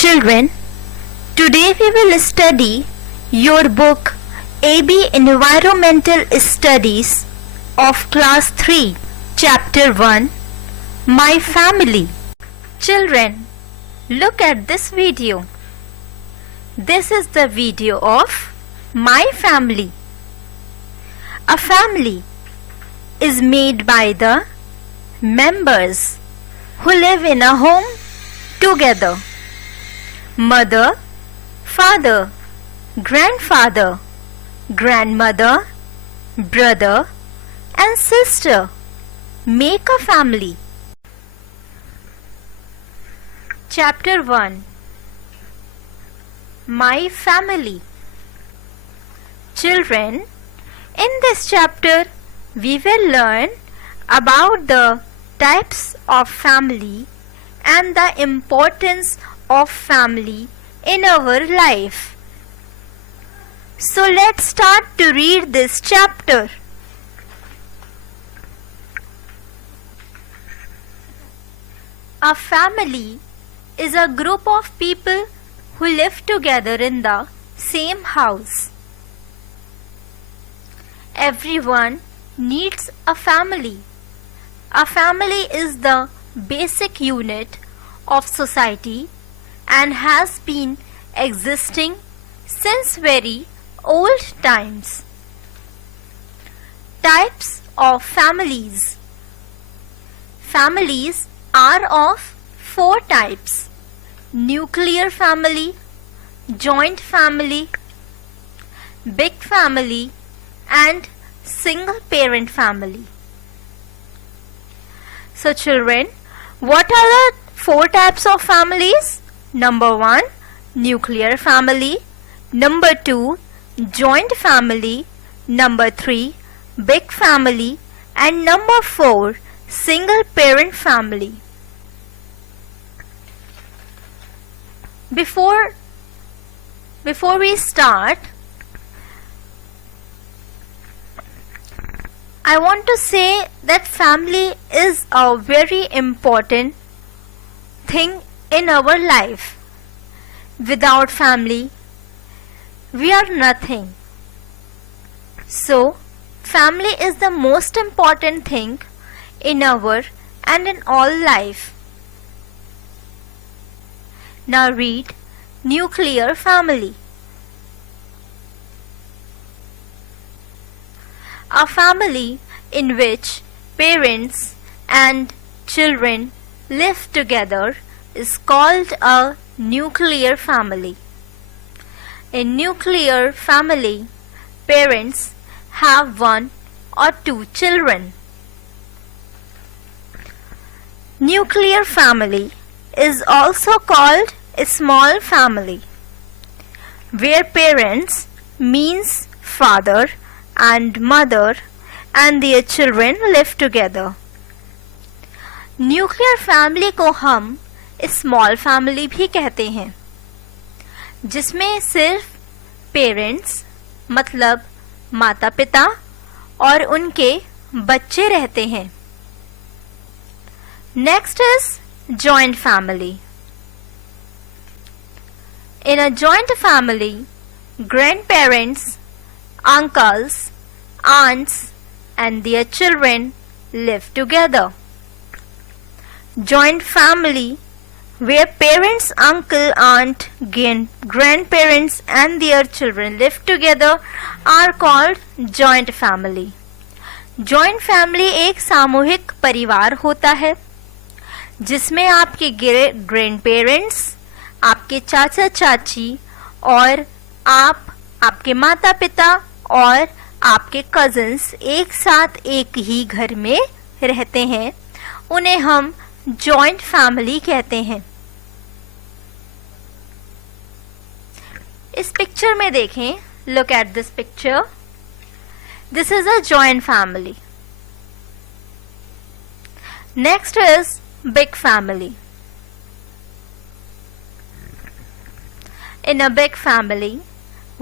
Children, today we will study your book AB Environmental Studies of Class 3, Chapter 1, My Family. Children, look at this video. This is the video of My Family. A family is made by the members who live in a home together. Mother, father, grandfather, grandmother, brother and sister make a family. Chapter 1, My Family. Children, in this chapter we will learn about the types of family and the importance of family in our life. So let's start to read this chapter. A family is a group of people who live together in the same house. Everyone needs a family. A family is the basic unit of society and has been existing since very old times. Types of families. Families are of 4 types: nuclear family, joint family, big family, and single parent family. So children, what are the 4 types of families? Number 1, nuclear family. Number 2, joint family. Number 3, big family. And number 4, single parent family. Before we start, I want to say that family is a very important thing in our life. Without family, we are nothing. So, family is the most important thing in our and in all life. Now read nuclear family. A family in which parents and children live together is called a nuclear family. In nuclear family, parents have 1 or 2 children. Nuclear family is also called a small family, where parents means father and mother and their children live together. Nuclear family को हम small family भी कहते हैं, जिसमें सिर्फ parents मतलब माता पिता और उनके बच्चे रहते हैं. Next is joint family. In a joint family, grandparents, uncles, aunts and their children live together. Joint family, where parents, uncle, aunt, grandparents and their children live together, are called joint family. Joint family एक सामूहिक परिवार होता है जिसमें आपके grandparents, आपके चाचा चाची और आपके माता पिता और आपके कजिन्स एक साथ एक ही घर में रहते हैं. उन्हें हम जॉइंट फैमिली कहते हैं. इस पिक्चर में देखें, look at this picture. This is a joint family. Next is big family. In a big family,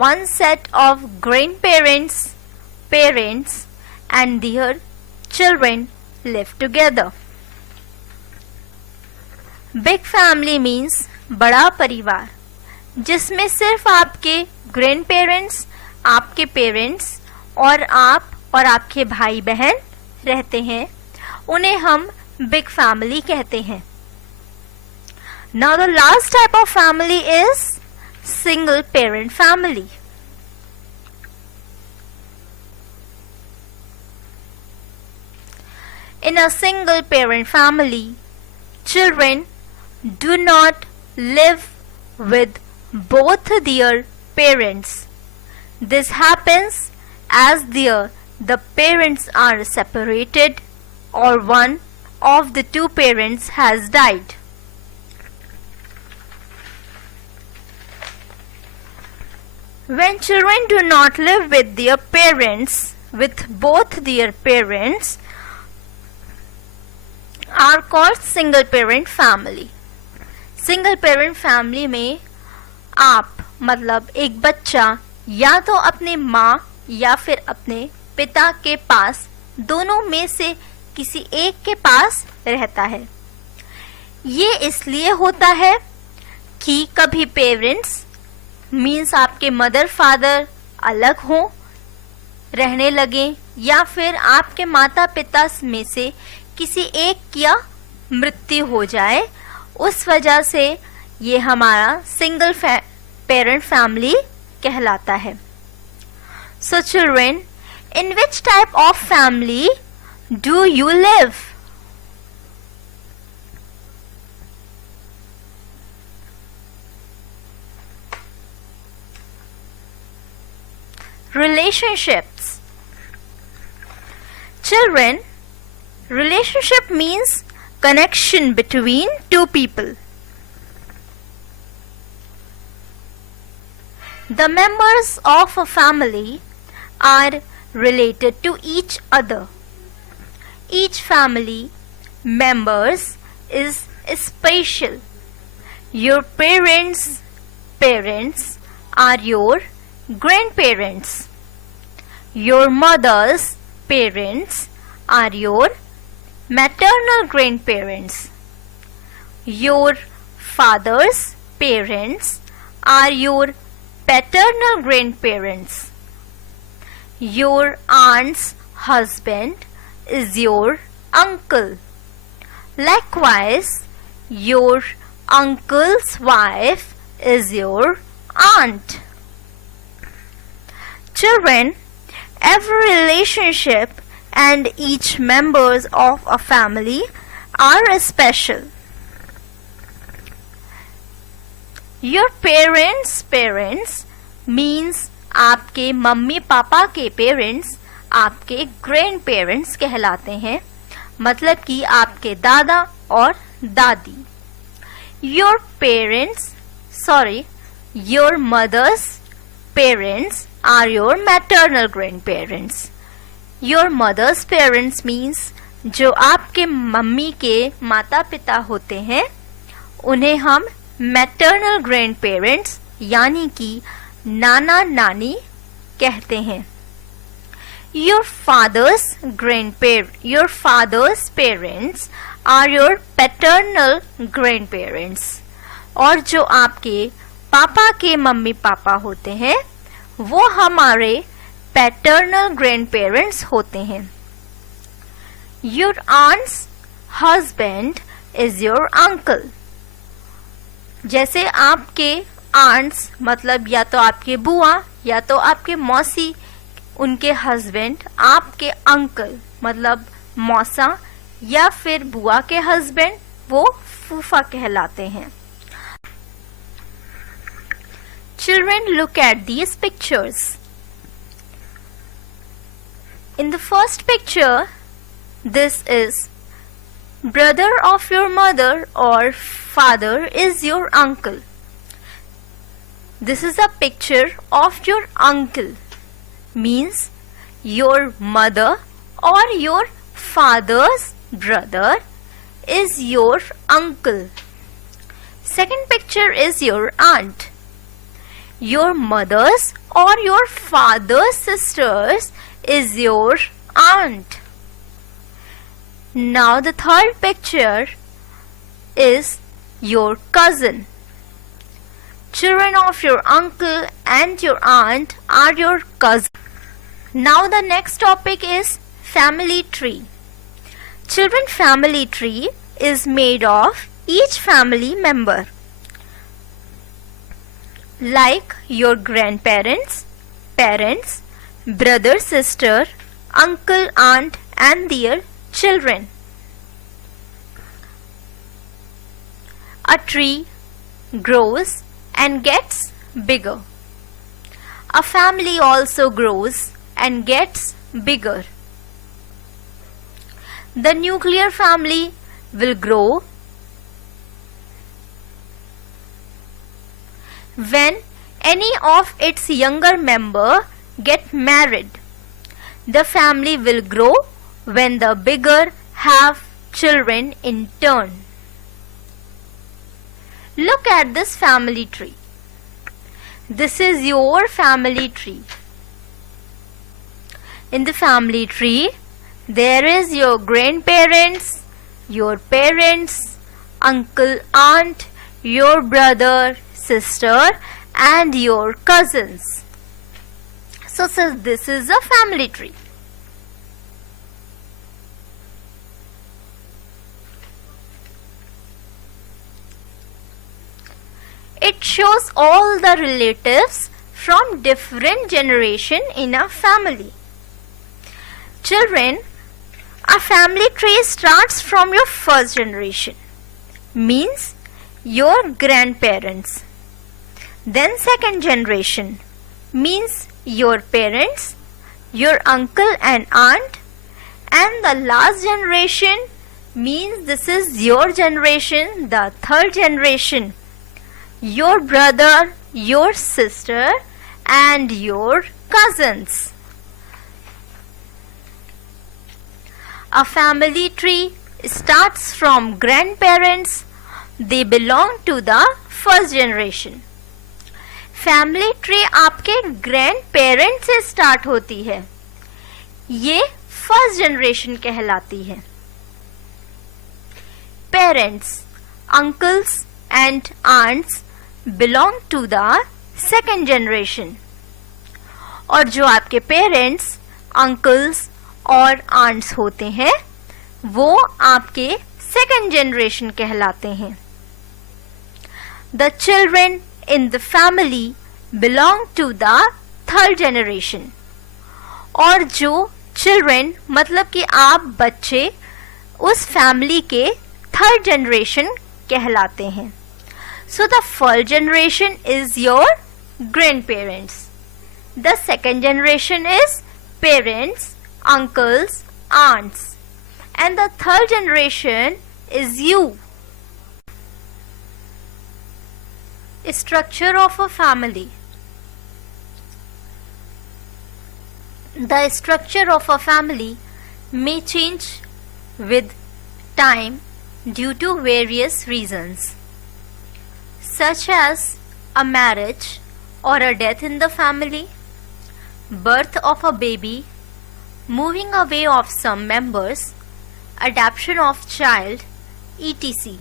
one set of grandparents, parents and their children live together. Big family means बड़ा परिवार जिसमें सिर्फ आपके grand parents, आपके parents और आप और आपके भाई बहन रहते हैं, उन्हें हम बिग फैमिली कहते हैं. Now the last type of family is single parent family. In a single parent family, children do not live with both their parents. This happens as the parents are separated or one of the two parents has died. When children do not live with their parents, with both their parents, are called single parent family. Single parent family में आप मतलब एक बच्चा या तो अपने माँ या फिर अपने पिता के पास, दोनों में से किसी एक के पास रहता है. ये इसलिए होता है कि कभी पेरेंट्स मीन्स आपके मदर फादर अलग हों, रहने लगे, या फिर आपके माता पिता में से किसी एक की मृत्यु हो जाए. उस वजह से ये हमारा सिंगल पेरेंट फैमिली कहलाता है. So children, in which type of family do you live? Relationships. Children, relationship means connection between two people. The members of a family are related to each other. Each family members is special. Your parents' parents are your grandparents. Your mother's parents are your maternal grandparents. Your father's parents are your paternal grandparents. Your aunt's husband is your uncle. Likewise, your uncle's wife is your aunt. Children, every relationship and each members of a family are special. Your parents means आपके mummy papa के parents आपके grand parents कहलाते हैं, मतलब कि आपके दादा और दादी. Your mother's parents are your maternal grandparents. Your mother's parents means जो आपके मम्मी के माता पिता होते हैं, उन्हें हम maternal grandparents यानी कि नाना नानी कहते हैं. Your father's parents are your paternal grandparents. और जो आपके पापा के मम्मी पापा होते हैं, वो हमारे paternal grandparents होते हैं. Your aunt's husband is your uncle. जैसे आपके आंट्स मतलब या तो आपके बुआ या तो आपके मौसी, उनके हस्बैंड आपके अंकल मतलब मौसा, या फिर बुआ के हस्बैंड वो फूफा कहलाते हैं. Children, look at these pictures. In the first picture, this is brother of your mother or father is your uncle. This is a picture of your uncle, means your mother or your father's brother is your uncle. Second picture is your aunt. Your mother's or your father's sisters is your aunt. Now the third picture is your cousin. Children of your uncle and your aunt are your cousins. Now the next topic is family tree. Children family tree is made of each family member, like your grandparents, parents, brother, sister, uncle, aunt and their children. A tree grows and gets bigger. A family also grows and gets bigger. The nuclear family will grow when any of its younger member get married. The family will grow when the bigger have children in turn. Look at this family tree. This is your family tree. In the family tree, there is your grandparents, your parents, uncle, aunt, your brother, sister and your cousins. So this is a family tree. It shows all the relatives from different generation in a family. Children, a family tree starts from your first generation, means your grandparents. Then second generation, means your parents, your uncle and aunt. And the last generation means this is your generation, the third generation, your brother, your sister and your cousins. A family tree starts from grandparents. They belong to the first generation. Family tree आपके grandparents से start होती है, ये first generation कहलाती है. Parents, uncles and aunts belong to the second generation. और जो आपके पेरेंट्स, अंकल्स और आंट्स होते हैं वो आपके सेकेंड जनरेशन कहलाते हैं. The children in the family belong to the third generation. और जो children मतलब कि आप बच्चे उस family के third generation कहलाते हैं. So the first generation is your grandparents. The second generation is parents, uncles, aunts. And the third generation is you. Structure of a family. The structure of a family may change with time due to various reasons, such as a marriage or a death in the family, birth of a baby, moving away of some members, adoption of child, etc.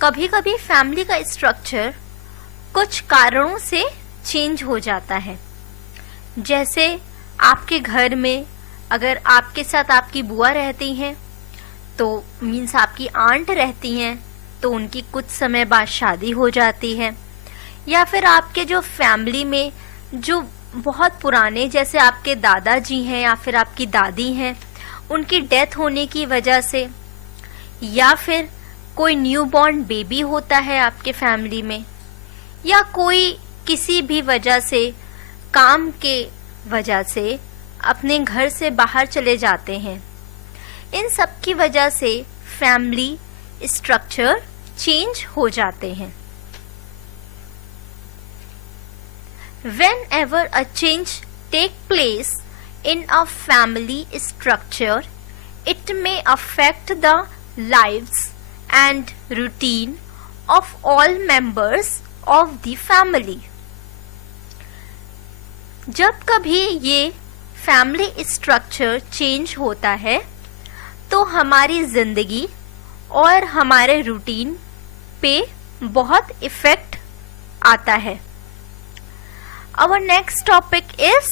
कभी कभी family का structure कुछ कारणों से change हो जाता है. जैसे आपके घर में अगर आपके साथ आपकी बुआ रहती हैं तो मीन्स आपकी आंट रहती हैं तो उनकी कुछ समय बाद शादी हो जाती है. या फिर आपके जो फैमिली में जो बहुत पुराने जैसे आपके दादाजी हैं या फिर आपकी दादी हैं उनकी डेथ होने की वजह से, या फिर कोई न्यूबॉर्न बेबी होता है आपके फैमिली में, या कोई किसी भी वजह से काम के वजह से अपने घर से बाहर चले जाते हैं. इन सब की वजह से फैमिली स्ट्रक्चर चेंज हो जाते हैं. Whenever a change take place in a family structure, it may affect the lives and routine of all members of the family. जब कभी ये फैमिली स्ट्रक्चर चेंज होता है तो हमारी जिंदगी और हमारे रूटीन पे बहुत इफेक्ट आता है। Our next topic is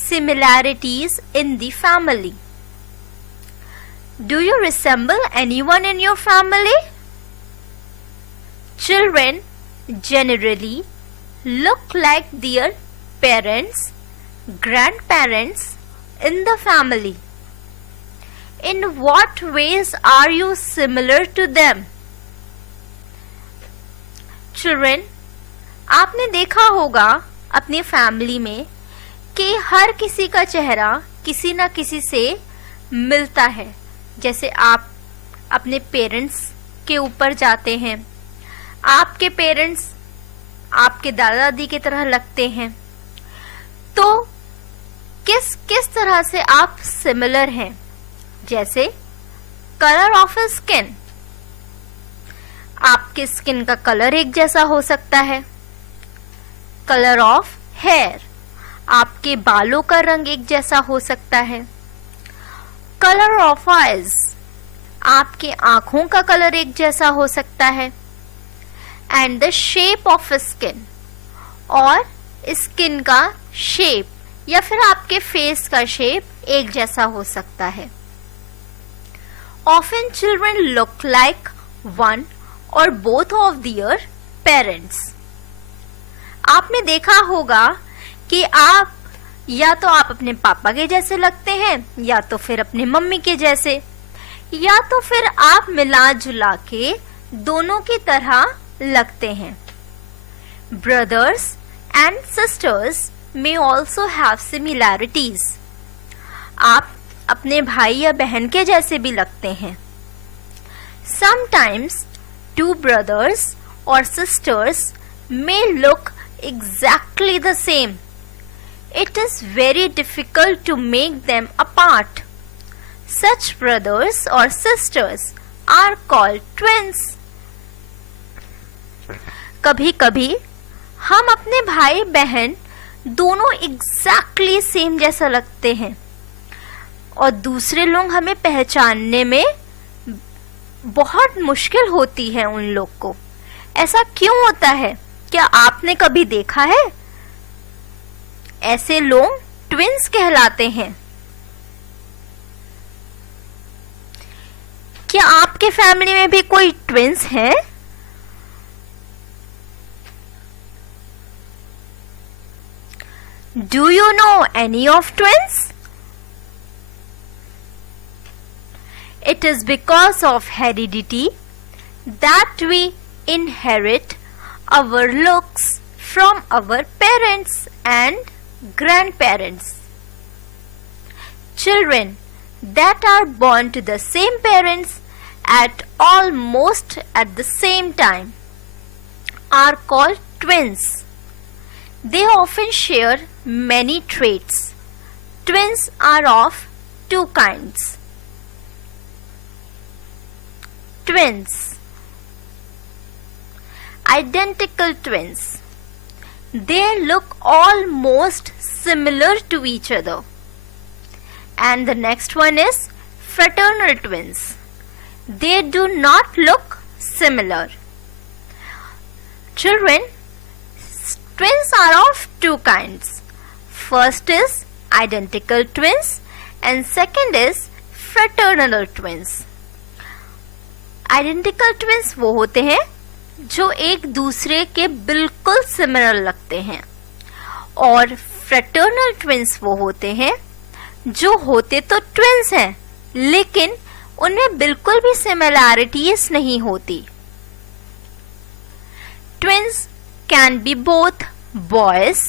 similarities in the family. Do you resemble anyone in your family? Children generally look like their parents, grandparents in the family. In what ways are you similar to them? Children, आपने देखा होगा अपनी family में कि हर किसी का चेहरा किसी ना किसी से मिलता है। जैसे आप अपने पेरेंट्स के ऊपर जाते हैं, आपके पेरेंट्स आपके दादा दादी की तरह लगते हैं, तो किस किस तरह से आप सिमिलर हैं? जैसे कलर ऑफ स्किन, आपके स्किन का कलर एक जैसा हो सकता है। कलर ऑफ हेयर, आपके बालों का रंग एक जैसा हो सकता है। कलर ऑफ आईज, आपके आंखों का कलर एक जैसा हो सकता है। And the shape of skin, और स्किन का शेप या फिर आपके फेस का शेप एक जैसा हो सकता है। Often children look like one or both of their parents. आपने देखा होगा कि आप या तो आप अपने पापा के जैसे लगते हैं, या तो फिर अपने मम्मी के जैसे, या तो फिर आप मिला जुला के दोनों की तरह लगते हैं। Brothers and sisters may also have similarities. आप अपने भाई या बहन के जैसे भी लगते हैं। Sometimes two brothers or sisters may look exactly the same. It is very difficult to make them apart. Such brothers or sisters are called twins. कभी-कभी हम अपने भाई बहन दोनों exactly सेम जैसा लगते हैं और दूसरे लोग हमें पहचानने में बहुत मुश्किल होती है उन लोग को। ऐसा क्यों होता है? क्या आपने कभी देखा है? ऐसे लोग ट्विन्स कहलाते हैं। क्या आपके फैमिली में भी कोई ट्विन्स हैं? Do you know any of twins? It is because of heredity that we inherit our looks from our parents and grandparents. Children that are born to the same parents at almost at the same time are called twins. They often share many traits. Twins are of two kinds. Twins. Identical twins. They look almost similar to each other. And the next one is fraternal twins. They do not look similar. Children, twins are of two kinds. First is identical twins and second is fraternal twins. Identical twins वो होते हैं जो एक दूसरे के बिल्कुल similar लगते हैं, और फ्रेटर्नल ट्विंस वो होते हैं जो होते तो ट्विंस हैं लेकिन उनमें बिल्कुल भी सिमिलैरिटीज नहीं होती। Twins can be both boys,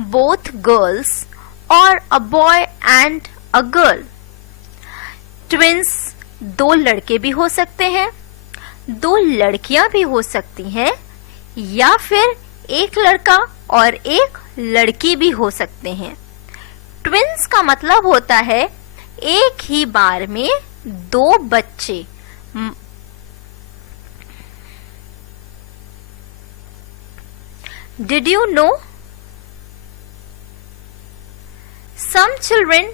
both girls और a boy and a girl. Twins दो लड़के भी हो सकते हैं, दो लड़कियां भी हो सकती हैं, या फिर एक लड़का और एक लड़की भी हो सकते हैं। ट्विंस का मतलब होता है एक ही बार में दो बच्चे। Did you know? Some children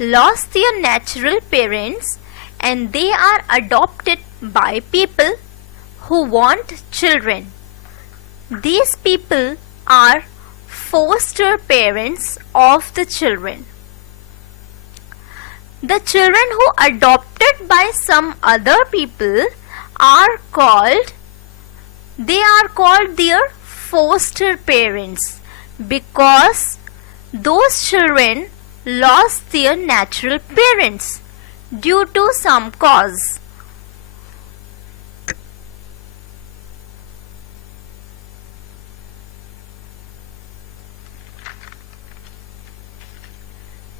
lost their natural parents and they are adopted by people who want children. These people are foster parents of the children. The children who are adopted by some other people are called their foster parents, because those children lost their natural parents due to some cause.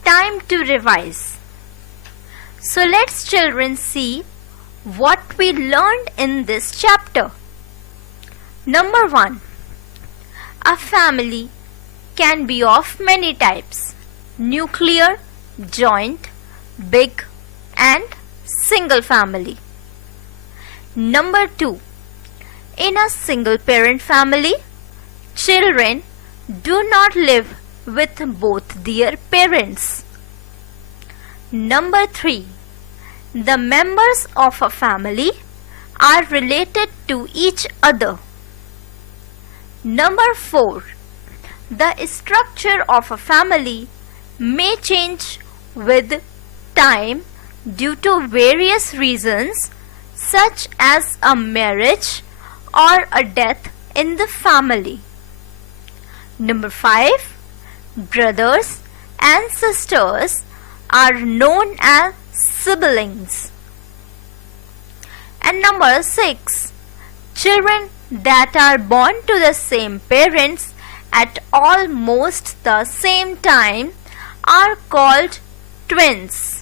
Time to revise. So let's children see what we learned in this chapter. Number 1. A family can be of many types: nuclear, joint, big and single family. Number 2. In a single parent family, children do not live with both their parents. Number 3. The members of a family are related to each other. Number 4. The structure of a family may change with time due to various reasons, such as a marriage or a death in the family. Number 5. Brothers and sisters are known as siblings. And number 6. Children that are born to the same parents at almost the same time are called twins.